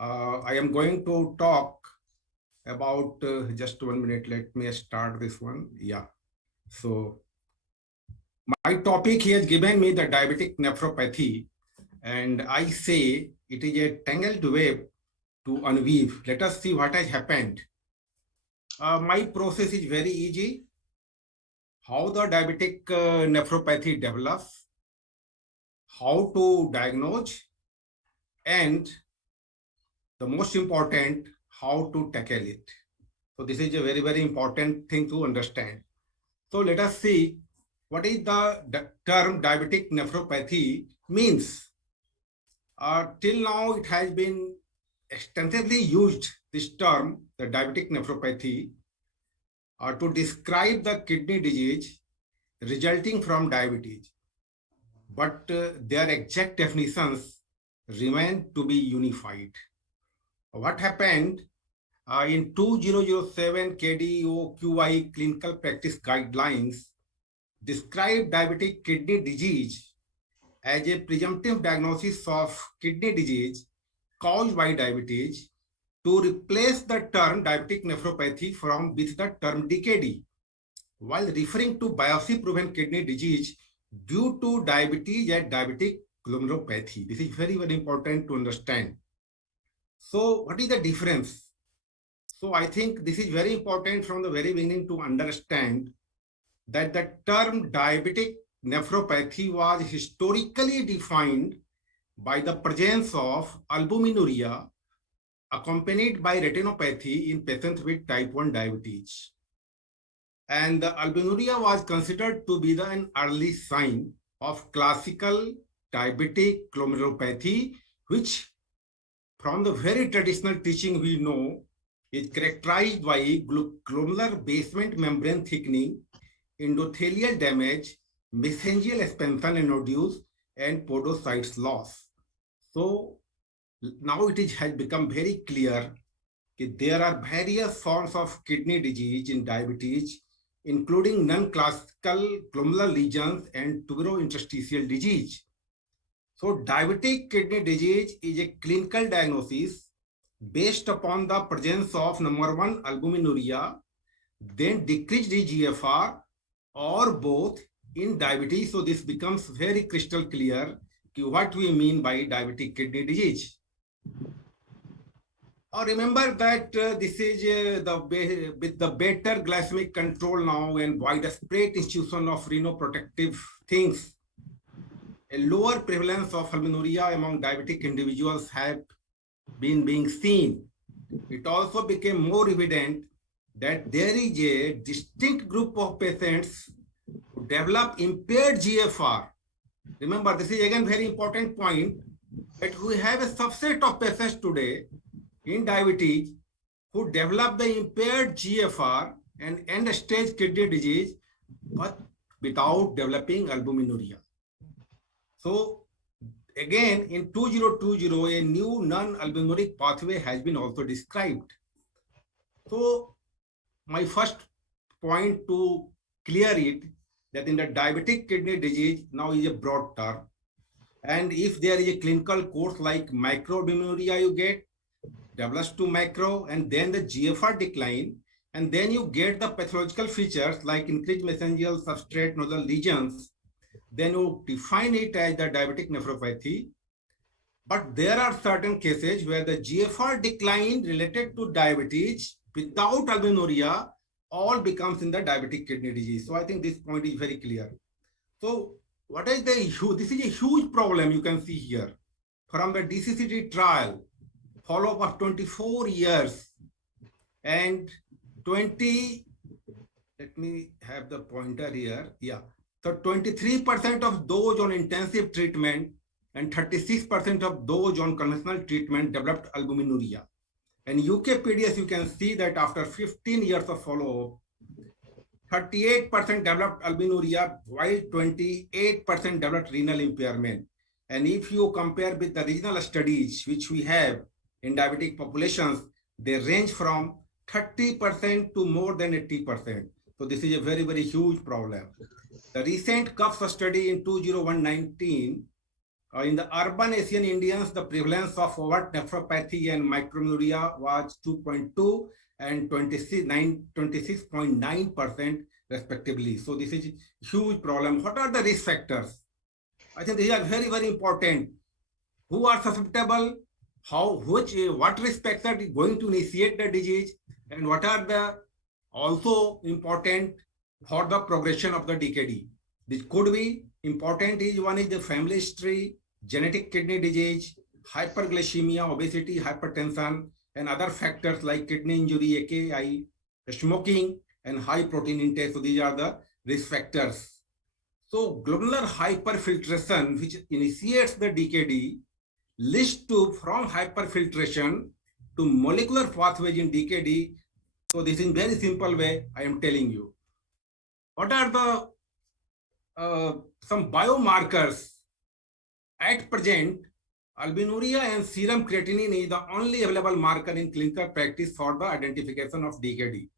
I am going to talk about just 1 minute. Let me start this one. Yeah. So my topic he has given me the diabetic nephropathy, and I say it is a tangled web to unweave. Let us see what has happened. My process is very easy. How the diabetic nephropathy develops, how to diagnose, and the most important, how to tackle it. So this is a very, very important thing to understand. So let us see what is the term diabetic nephropathy means. Till now, it has been extensively used, this term, the diabetic nephropathy, to describe the kidney disease resulting from diabetes. But their exact definitions remain to be unified. What happened in 2007 KDOQI clinical practice guidelines describe diabetic kidney disease as a presumptive diagnosis of kidney disease caused by diabetes to replace the term diabetic nephropathy from with the term DKD, while referring to biopsy-proven kidney disease due to diabetes and diabetic glomerulopathy. This is very, very important to understand. So what is the difference? So I think this is very important from the very beginning to understand that the term diabetic nephropathy was historically defined by the presence of albuminuria accompanied by retinopathy in patients with type 1 diabetes. And the albuminuria was considered to be an early sign of classical diabetic glomerulopathy, which from the very traditional teaching we know is characterized by glomerular basement membrane thickening, endothelial damage, mesangial expansion and nodules, and podocytes loss. So now has become very clear that there are various forms of kidney disease in diabetes, including non-classical glomerular lesions and tuberointerstitial disease. So diabetic kidney disease is a clinical diagnosis based upon the presence of number one, albuminuria, then decreased GFR, or both in diabetes. So this becomes very crystal clear what we mean by diabetic kidney disease. Remember that this is with the better glycemic control now and widespread institution of renoprotective things, a lower prevalence of albuminuria among diabetic individuals have been being seen. It also became more evident that there is a distinct group of patients who develop impaired GFR. Remember, this is again very important point that we have a subset of patients today in diabetes who develop the impaired GFR and end-stage kidney disease, but without developing albuminuria. So again, in 2020, a new non-albumuric pathway has been also described. So my first point to clear it, that in the diabetic kidney disease now is a broad term. And if there is a clinical course like microalbuminuria you get, develops to macro, and then the GFR decline, and then you get the pathological features like increased mesangial substrate nodal lesions, then you define it as the diabetic nephropathy. But there are certain cases where the GFR decline related to diabetes without albuminuria all becomes in the diabetic kidney disease. So I think this point is very clear. So what is the issue? This is a huge problem you can see here. From the DCCT trial, follow-up of 24 years and 20, let me have the pointer here. Yeah. So 23% of those on intensive treatment and 36% of those on conventional treatment developed albuminuria. And UKPDS, you can see that after 15 years of follow-up, 38% developed albuminuria, while 28% developed renal impairment. And if you compare with the regional studies which we have in diabetic populations, they range from 30% to more than 80%. So this is a very, very huge problem. The recent CUFS study in 2019 In the urban Asian Indians, the prevalence of overt nephropathy and micromenuria was 2.2 and 26.9% respectively. So this is a huge problem. What are the risk factors? I think these are very, very important. Who are susceptible? What risk factor is going to initiate the disease? And what are the also important for the progression of the DKD? This could be important is one is the family history, genetic kidney disease, hyperglycemia, obesity, hypertension, and other factors like kidney injury, AKI, smoking, and high protein intake. So these are the risk factors. So glomerular hyperfiltration, which initiates the DKD, leads to from hyperfiltration to molecular pathways in DKD. So this is very simple way I am telling you. What are the some biomarkers? At present, albuminuria and serum creatinine is the only available marker in clinical practice for the identification of DKD.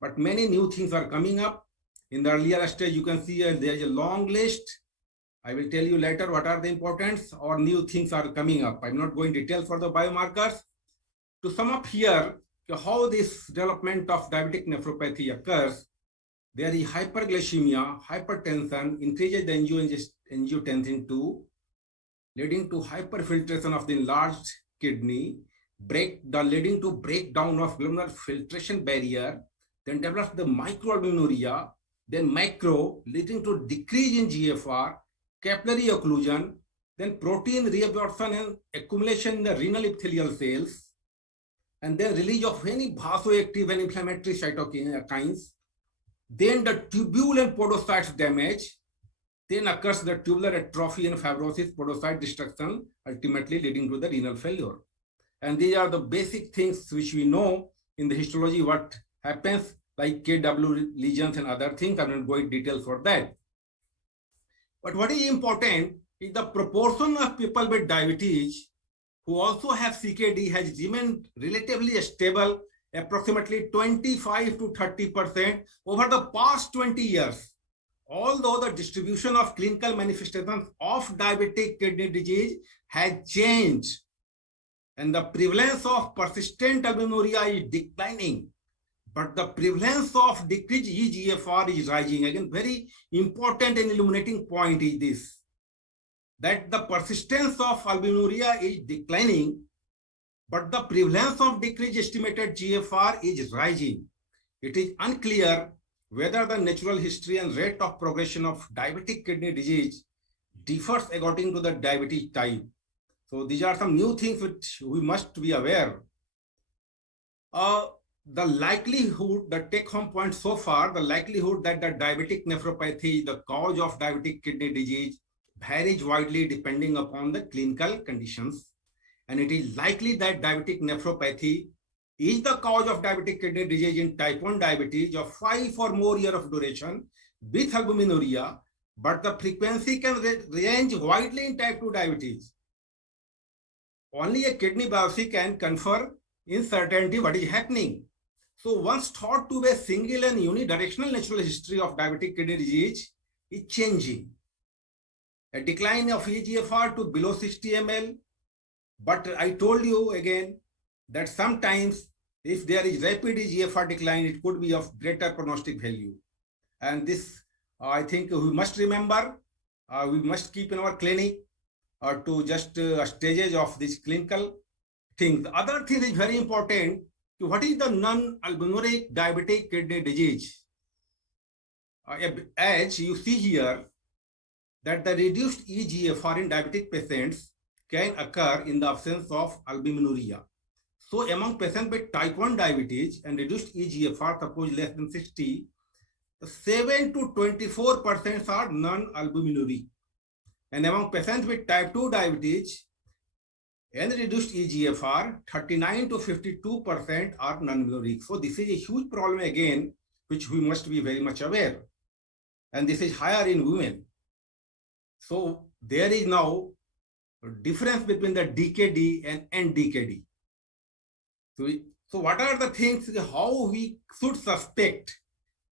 But many new things are coming up. In the earlier stage, you can see there is a long list. I will tell you later what are the importance or new things are coming up. I'm not going detail for the biomarkers. To sum up here, how this development of diabetic nephropathy occurs, there is hyperglycemia, hypertension, increases the angiotensin II, leading to hyperfiltration of the enlarged kidney, leading to breakdown of glomerular filtration barrier, then develops the microalbuminuria, then macro, leading to decrease in GFR, capillary occlusion, then protein reabsorption and accumulation in the renal epithelial cells, and then release of any vasoactive and inflammatory cytokines, then the tubule and podocytes damage, then occurs the tubular atrophy and fibrosis, podocyte destruction, ultimately leading to the renal failure. And these are the basic things which we know in the histology what happens, like KW lesions and other things. I'm not going details for that. But what is important is the proportion of people with diabetes who also have CKD has remained relatively stable, approximately 25 to 30% over the past 20 years. Although the distribution of clinical manifestations of diabetic kidney disease has changed and the prevalence of persistent albuminuria is declining, but the prevalence of decreased eGFR is rising. Again, very important and illuminating point is this, that the persistence of albuminuria is declining, but the prevalence of decreased estimated GFR is rising. It is unclear whether the natural history and rate of progression of diabetic kidney disease differs according to the diabetes type. So these are some new things which we must be aware. The likelihood, the take-home point so far, the likelihood that the diabetic nephropathy, the cause of diabetic kidney disease, varies widely depending upon the clinical conditions. And it is likely that diabetic nephropathy is the cause of diabetic kidney disease in type 1 diabetes of 5 or more years of duration with albuminuria, but the frequency can range widely in type 2 diabetes. Only a kidney biopsy can confer in certainty what is happening. So once thought to be a single and unidirectional natural history of diabetic kidney disease is changing. A decline of eGFR to below 60 ml, but I told you again that sometimes if there is rapid eGFR decline, it could be of greater prognostic value. And this, I think we must remember, we must keep in our clinic to just stages of this clinical thing. The other thing is very important. What is the non-albumuric diabetic kidney disease? As you see here, that the reduced eGFR in diabetic patients can occur in the absence of albuminuria. So among patients with type 1 diabetes and reduced eGFR, suppose less than 60, 7 to 24% are non-albuminuric. And among patients with type 2 diabetes and reduced eGFR, 39 to 52% are non-albuminuric. So this is a huge problem again, which we must be very much aware. And this is higher in women. So there is now a difference between the DKD and NDKD. So what are the things, how we should suspect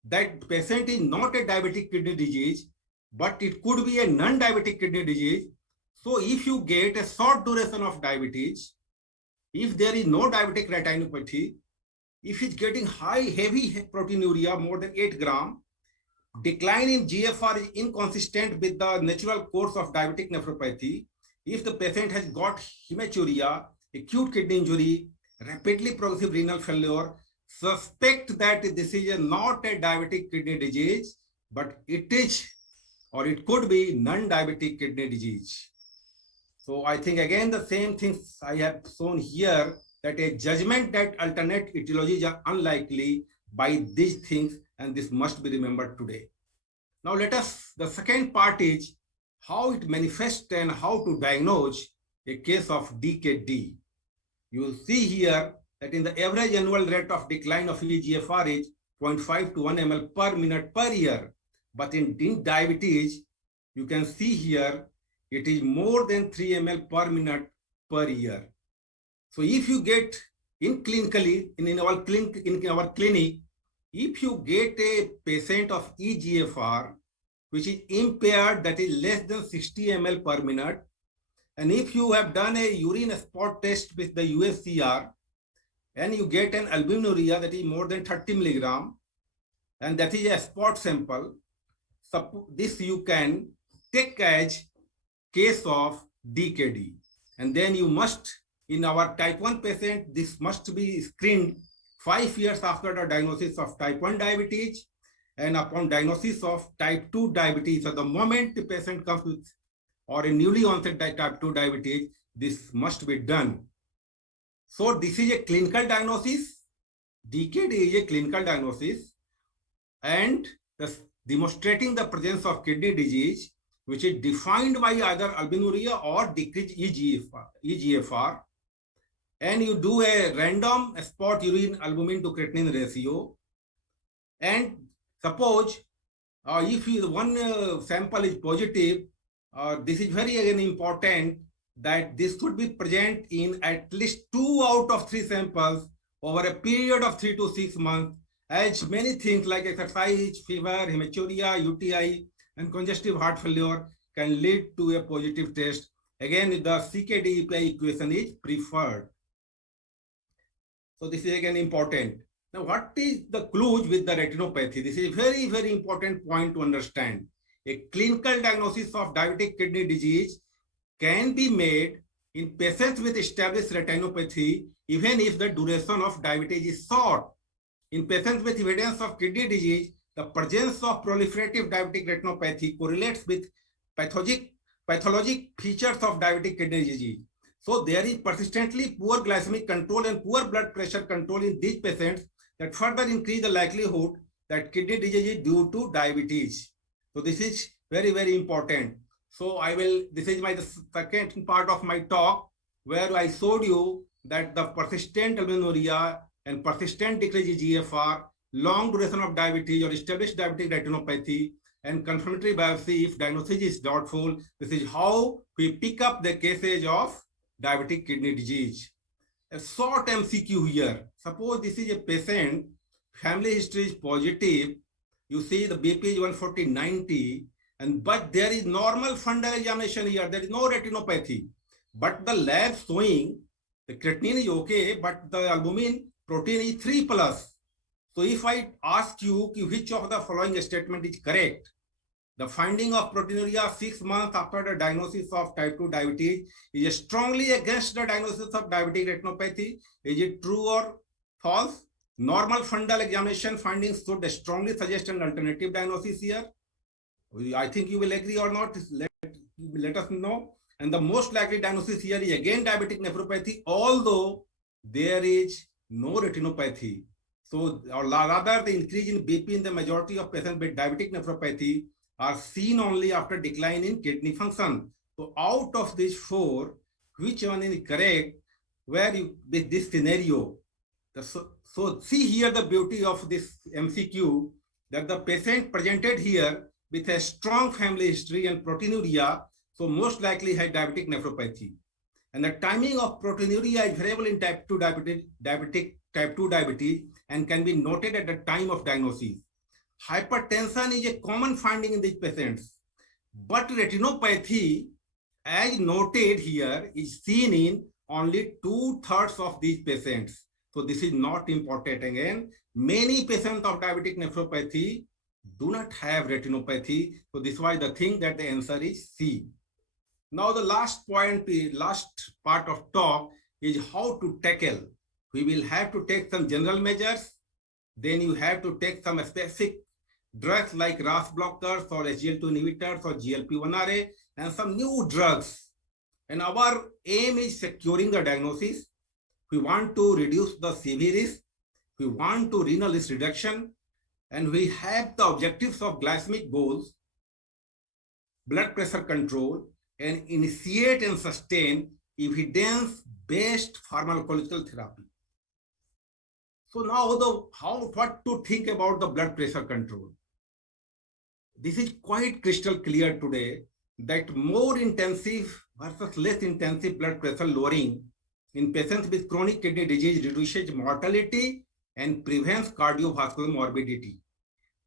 that patient is not a diabetic kidney disease, but it could be a non-diabetic kidney disease. So if you get a short duration of diabetes, if there is no diabetic retinopathy, if it's getting high, heavy proteinuria, more than 8 gram, decline in GFR is inconsistent with the natural course of diabetic nephropathy. If the patient has got hematuria, acute kidney injury, rapidly progressive renal failure, suspect that this is not a diabetic kidney disease, but it is, or it could be non-diabetic kidney disease. So I think again the same things I have shown here, that a judgment that alternate etiologies are unlikely by these things, and this must be remembered today. Now let us, the second part is how it manifests and how to diagnose a case of DKD. You will see here that in the average annual rate of decline of eGFR is 0.5 to 1 ml per minute per year. But in diabetes, you can see here, it is more than 3 ml per minute per year. So if you get in our clinic, if you get a patient of eGFR, which is impaired, that is less than 60 ml per minute, and if you have done a urine spot test with the USCR, and you get an albuminuria that is more than 30 milligram, and that is a spot sample, this you can take as case of DKD. And then you must, in our type 1 patient, this must be screened 5 years after the diagnosis of type 1 diabetes, and upon diagnosis of type 2 diabetes, at the moment the patient comes with or a newly onset type 2 diabetes, this must be done. So this is a clinical diagnosis. DKD is a clinical diagnosis, and demonstrating the presence of kidney disease, which is defined by either albuminuria or decreased eGFR, and you do a random spot urine albumin to creatinine ratio, and suppose if one sample is positive, this is very again important that this could be present in at least 2 out of 3 samples over a period of 3 to 6 months, as many things like exercise, fever, hematuria, UTI, and congestive heart failure can lead to a positive test. Again, the CKD-EPI equation is preferred. So this is again important. Now, what is the clues with the retinopathy? This is a very, very important point to understand. A clinical diagnosis of diabetic kidney disease can be made in patients with established retinopathy, even if the duration of diabetes is short. In patients with evidence of kidney disease, the presence of proliferative diabetic retinopathy correlates with pathologic features of diabetic kidney disease. So there is persistently poor glycemic control and poor blood pressure control in these patients that further increase the likelihood that kidney disease is due to diabetes. So this is very, very important. So this is the second part of my talk, where I showed you that the persistent albuminuria and persistent decrease in GFR, long duration of diabetes or established diabetic retinopathy, and confirmatory biopsy if diagnosis is doubtful. This is how we pick up the cases of diabetic kidney disease. A short MCQ here. Suppose this is a patient, family history is positive. You see the BP is 140/90, but there is normal fundal examination here. There is no retinopathy, but the lab showing the creatinine is okay, but the albumin protein is 3+. So if I ask you which of the following statement is correct, the finding of proteinuria 6 months after the diagnosis of type 2 diabetes is strongly against the diagnosis of diabetic retinopathy. Is it true or false? Normal fundal examination findings should strongly suggest an alternative diagnosis here. I think you will agree or not. Let us know. And the most likely diagnosis here is again diabetic nephropathy, although there is no retinopathy. So, or rather, the increase in BP in the majority of patients with diabetic nephropathy are seen only after decline in kidney function. So, out of these 4, which one is correct? Where you with this scenario? So see here the beauty of this MCQ, that the patient presented here with a strong family history and proteinuria, so most likely had diabetic nephropathy. And the timing of proteinuria is variable in type 2 diabetes and can be noted at the time of diagnosis. Hypertension is a common finding in these patients, but retinopathy as noted here, is seen in only 2/3 of these patients. So this is not important again. Many patients of diabetic nephropathy do not have retinopathy. So this is why the thing that the answer is C. Now the last point, the last part of talk is how to tackle. We will have to take some general measures. Then you have to take some specific drugs like RAS blockers or SGLT2 inhibitors or GLP-1RA and some new drugs. And our aim is securing the diagnosis. We want to reduce the CV risk. We want to renal risk reduction. And we have the objectives of glycemic goals, blood pressure control, and initiate and sustain evidence-based pharmacological therapy. So now what to think about the blood pressure control? This is quite crystal clear today that more intensive versus less intensive blood pressure lowering in patients with chronic kidney disease reduces mortality and prevents cardiovascular morbidity.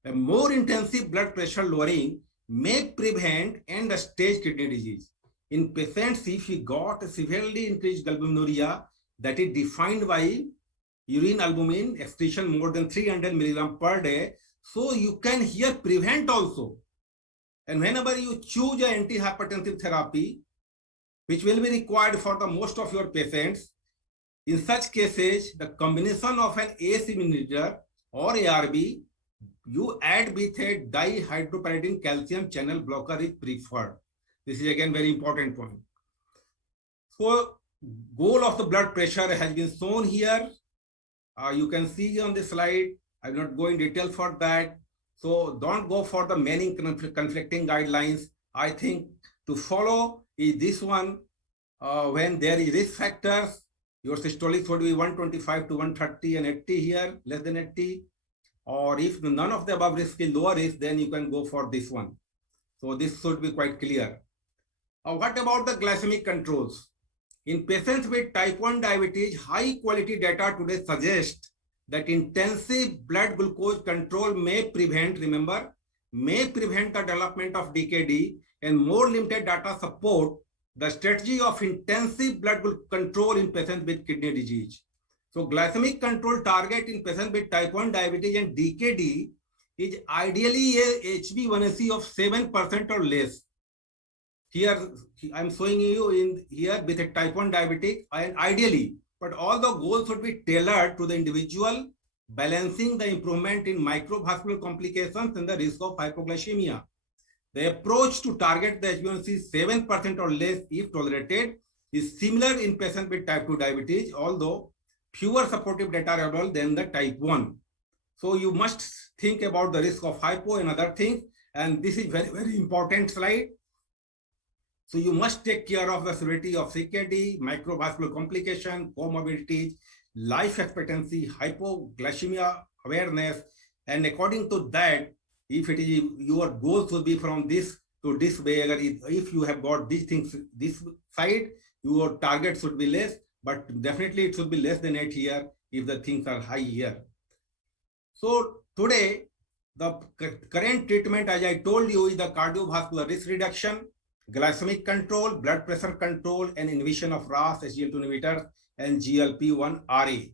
A more intensive blood pressure lowering may prevent end-stage kidney disease. In patients, if we got severely increased albuminuria, that is defined by urine albumin excretion more than 300 milligram per day, so you can here prevent also. And whenever you choose an antihypertensive therapy, which will be required for the most of your patients, in such cases, the combination of an ACE inhibitor or ARB, you add with a dihydropyridine calcium channel blocker is preferred. This is again very important point. So goal of the blood pressure has been shown here. You can see on the slide. I will not go in detail for that. So don't go for the many conflicting guidelines. I think to follow is this one. When there is risk factors, your systolic would be 125 to 130 and 80 here, less than 80. Or if none of the above risk is lower risk, then you can go for this one. So this should be quite clear. What about the glycemic controls? In patients with type 1 diabetes, high quality data today suggest that intensive blood glucose control may prevent, remember, may prevent the development of DKD, and more limited data support the strategy of intensive blood control in patients with kidney disease. So glycemic control target in patients with type 1 diabetes and DKD is ideally a HbA1c of 7% or less. Here I'm showing you in here with a type 1 diabetic and ideally, but all the goals should be tailored to the individual, balancing the improvement in microvascular complications and the risk of hypoglycemia. The approach to target the HbA1c 7% or less if tolerated is similar in patients with type 2 diabetes, although fewer supportive data are available than the type 1. So you must think about the risk of hypo and other things. And this is very, very important slide. So you must take care of the severity of CKD, microvascular complication, comorbidities, life expectancy, hypoglycemia awareness. And according to that, if it is your goal should be from this to this way, if you have got these things, this side, your target should be less, but definitely it should be less than 8 here if the things are high here. So today, the current treatment, as I told you, is the cardiovascular risk reduction, glycemic control, blood pressure control, and inhibition of RAS, SGLT2 inhibitors, and GLP-1RA.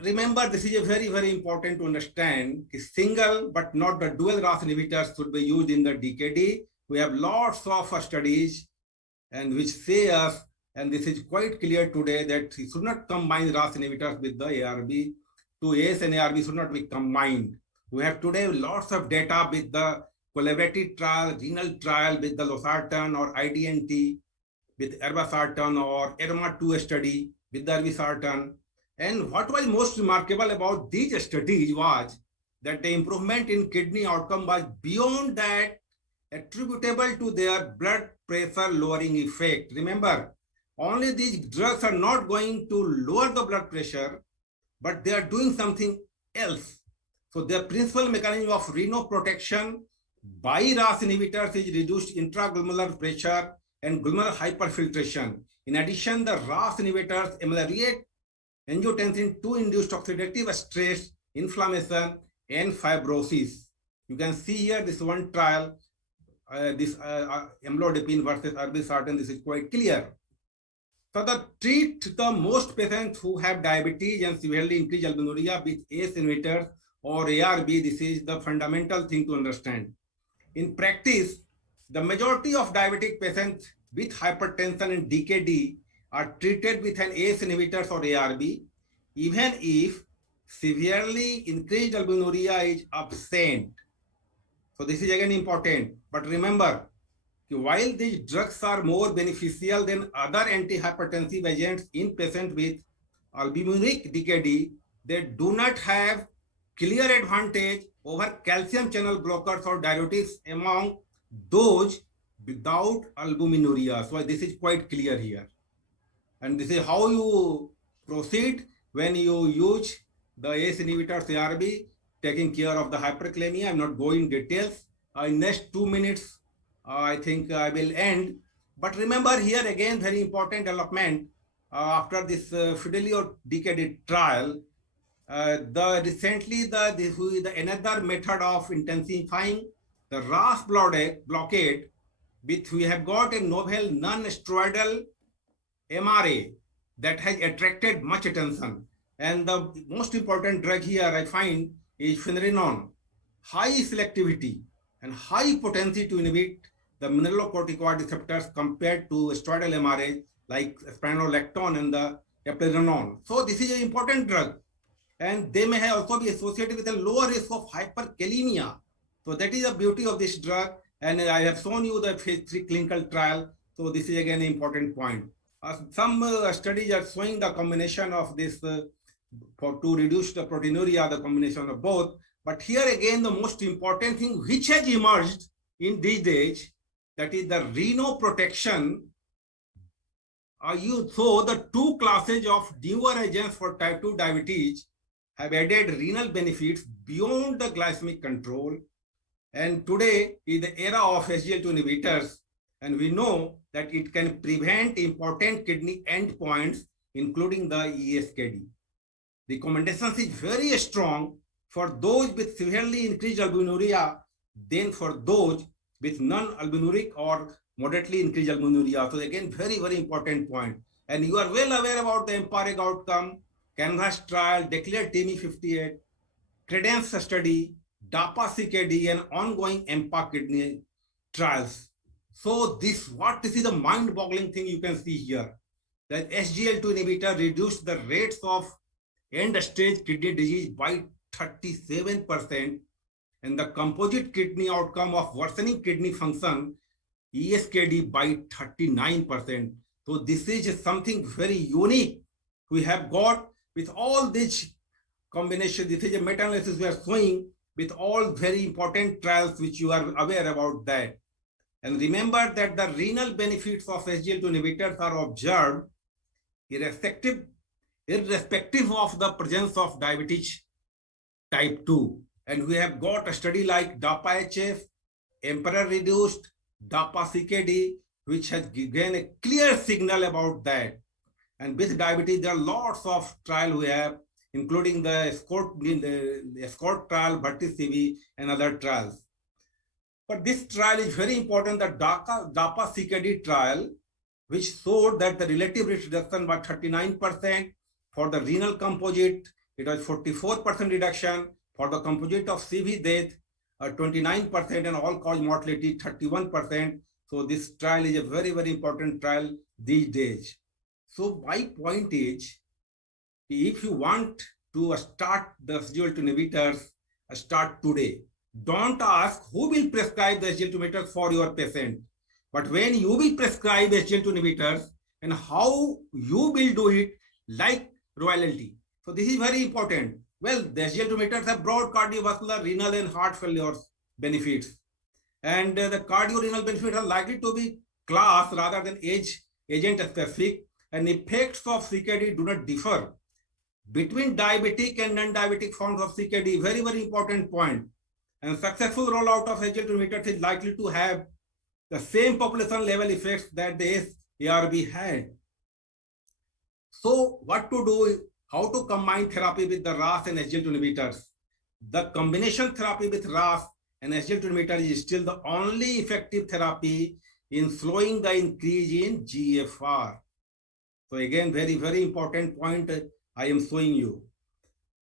Remember, this is a very, very important to understand. Single but not the dual RAS inhibitors should be used in the DKD. We have lots of studies and which say us, and this is quite clear today, that we should not combine RAS inhibitors with the ARB. To ACE and ARB should not be combined. We have today lots of data with the collaborative trial, renal trial with the losartan or IDNT, with irbesartan or ERMA2 study with the irbesartan. And what was most remarkable about these studies was that the improvement in kidney outcome was beyond that attributable to their blood pressure lowering effect. Remember, only these drugs are not going to lower the blood pressure, but they are doing something else. So the principal mechanism of renal protection by RAS inhibitors is reduced intraglomeralular pressure and glomerular hyperfiltration. In addition, the RAS inhibitors ameliorate angiotensin 2 induced oxidative stress, inflammation, and fibrosis. You can see here this one trial this amlodipine versus irbesartan, this is quite clear. So the treat the most patients who have diabetes and severely increased albuminuria with ACE inhibitors or ARB. This is the fundamental thing to understand. In practice, the majority of diabetic patients with hypertension and DKD are treated with an ACE inhibitors or ARB, even if severely increased albuminuria is absent. So this is again important. But remember, while these drugs are more beneficial than other antihypertensive agents in patients with albuminic DKD, they do not have clear advantage over calcium channel blockers or diuretics among those without albuminuria. So this is quite clear here. And this is how you proceed when you use the ACE inhibitors ARB, taking care of the hyperkalemia. I'm not going details. In next 2 minutes, I think I will end. But remember here again, very important development after this Fidelio DKD trial. Recently the another method of intensifying the RAS blockade, with we have got a novel non-steroidal MRA that has attracted much attention. And the most important drug here I find is finerenone. High selectivity and high potency to inhibit the mineralocorticoid receptors compared to steroidal MRA like spironolactone and the eplerenone. So this is an important drug. And they may also be associated with a lower risk of hyperkalemia. So that is the beauty of this drug. And I have shown you the phase 3 clinical trial. So this is again an important point. Some studies are showing the combination of this to reduce the proteinuria, the combination of both. But here again, the most important thing which has emerged in these days, that is the renal protection. So the two classes of newer agents for type 2 diabetes have added renal benefits beyond the glycemic control. And today is the era of SGLT2 inhibitors. And we know that it can prevent important kidney endpoints, including the ESKD. Recommendations is very strong for those with severely increased albuminuria than for those with non-albumuric or moderately increased albuminuria. So again, very, very important point. And you are well aware about the empiric outcome, Canvas trial, declared TIMI 58, Credence study, DAPA-CKD, and ongoing EMPA kidney trials. So this is the mind-boggling thing you can see here, that SGLT2 inhibitor reduced the rates of end-stage kidney disease by 37%, and the composite kidney outcome of worsening kidney function, ESKD, by 39%. So this is something very unique we have got with all this combination. This is a meta-analysis we are showing with all very important trials which you are aware about that. And remember that the renal benefits of SGLT2 inhibitors are observed irrespective of the presence of diabetes type 2. And we have got a study like DAPA-HF, Emperor reduced, DAPA-CKD, which has given a clear signal about that. And with diabetes, there are lots of trials we have, including the ESCORT trial, VERTIS-CV, and other trials. But this trial is very important, the DAPA-CKD trial, which showed that the relative risk reduction was 39%. For the renal composite, it was 44% reduction. For the composite of CV death, 29%, and all-cause mortality, 31%. So this trial is a very, very important trial these days. So my point is, if you want to start the SGLT2 inhibitors, start today. Don't ask who will prescribe the SGLT2 inhibitors for your patient, but when you will prescribe SGLT2 inhibitors and how you will do it, like royalty. So this is very important. Well, the SGLT2 inhibitors have broad cardiovascular, renal, and heart failure benefits. And the cardiorenal benefits are likely to be class rather than agent specific, and effects of CKD do not differ between diabetic and non-diabetic forms of CKD. Very, very important point. And successful rollout of SGLT2 inhibitors is likely to have the same population level effects that the ARB had. So what to do, how to combine therapy with the RAS and SGLT2 inhibitors? The combination therapy with RAS and SGLT2 inhibitor is still the only effective therapy in slowing the increase in GFR. So again, very, very important point I am showing you.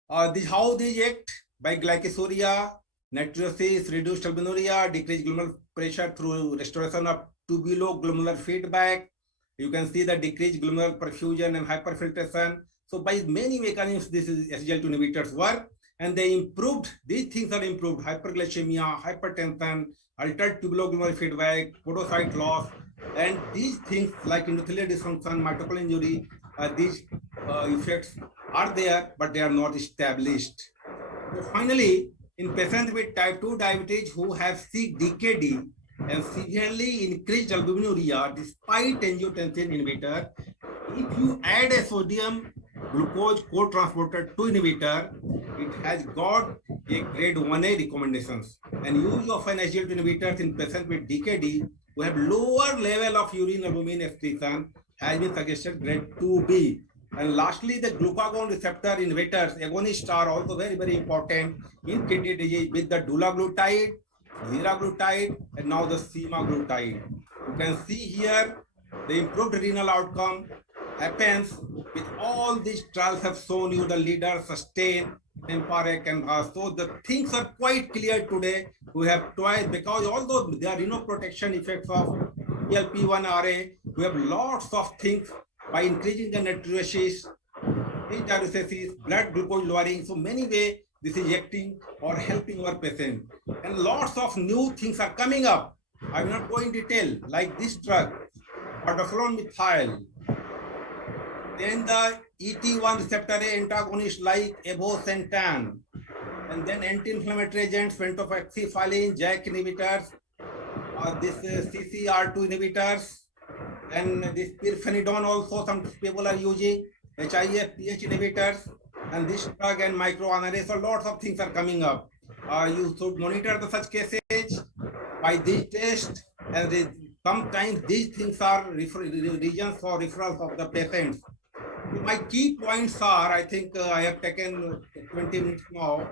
How these act by glycosuria, natriuresis, reduced albuminuria, decreased glomerular pressure through restoration of tubuloglomerular feedback. You can see the decreased glomerular perfusion and hyperfiltration. So by many mechanisms, this is SGLT2 inhibitors work, and they improved, these things are improved: hyperglycemia, hypertension, altered tubuloglomerular feedback, podocyte loss, and these things like endothelial dysfunction, mitochondrial injury, these effects are there, but they are not established. So finally, in patients with type 2 diabetes who have CKD and severely increased albuminuria despite angiotensin inhibitor, if you add a sodium glucose co-transporter 2 inhibitor, it has got a grade 1A recommendations. And use of an SGLT inhibitor in patients with DKD who have lower level of urine albumin excretion has been suggested grade 2B. And lastly, the glucagon receptor inhibitors, agonists, are also very, very important in kidney disease with the dulaglutide, liraglutide, and now the semaglutide. You can see here the improved renal outcome happens with all these trials have shown you the leader, sustain, Emparec, and so the things are quite clear today. We have twice, because although there are protection effects of GLP-1 RA, we have lots of things by increasing the natriuresis, blood glucose lowering. So many ways this is acting or helping our patient. And lots of new things are coming up. I will not go in detail, like this drug, ordoxolone methyl. Then the ET1 receptor A antagonist like evocentan, and then anti-inflammatory agents, ventofaxifylline, JAK inhibitors, this CCR2 inhibitors, and this pirfenidone also some people are using, HIF pH inhibitors, and this drug and microRNA. So lots of things are coming up. You should monitor the such cases by this test, and sometimes these things are regions for referrals of the patients. My key points are, I think I have taken 20 minutes now,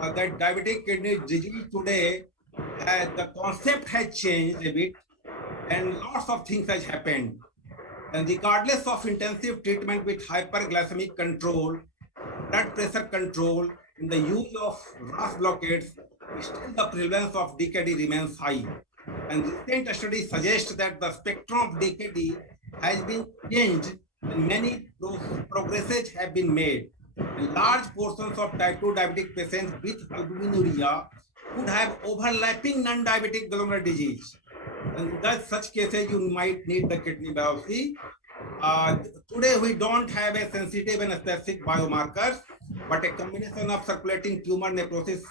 that diabetic kidney disease today, the concept has changed a bit, and lots of things has happened. And regardless of intensive treatment with hyperglycemic control, blood pressure control, and the use of RAS blockades, still the prevalence of DKD remains high. And recent studies suggest that the spectrum of DKD has been changed and many progresses have been made. And large portions of type 2 diabetic patients with albuminuria could have overlapping non-diabetic glomerular disease. And in such cases, you might need the kidney biopsy. Today, we don't have a sensitive and specific biomarkers, but a combination of circulating tumor necrosis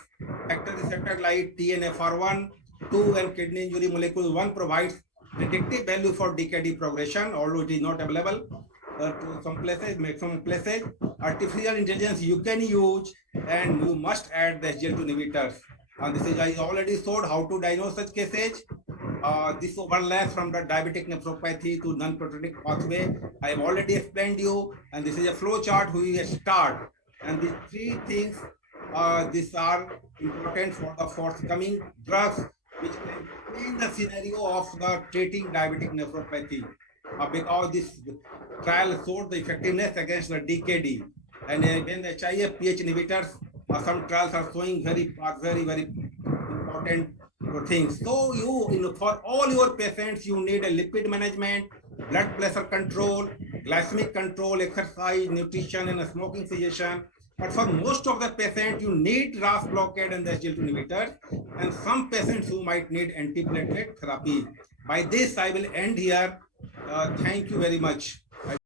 factor receptor like TNFR1, 2, and kidney injury molecule 1 provides predictive value for DKD progression, although it is not available to some places, maximum places. Artificial intelligence you can use, and you must add the SGLT2 inhibitors. And this is, I already showed how to diagnose such cases. This overlaps from the diabetic nephropathy to non-proteinic pathway. I have already explained you, and this is a flow chart we will start. And these three things, these are important for the forthcoming drugs, which can change the scenario of the treating diabetic nephropathy. Because this trial showed the effectiveness against the DKD, and then the HIF pH inhibitors, some trials are showing very, very important things. So for all your patients, you need a lipid management, blood pressure control, glycemic control, exercise, nutrition, and a smoking cessation. But for most of the patients, you need RAS blockade and the SGLT2 inhibitors, and some patients who might need antiplatelet therapy. By this, I will end here. Thank you very much.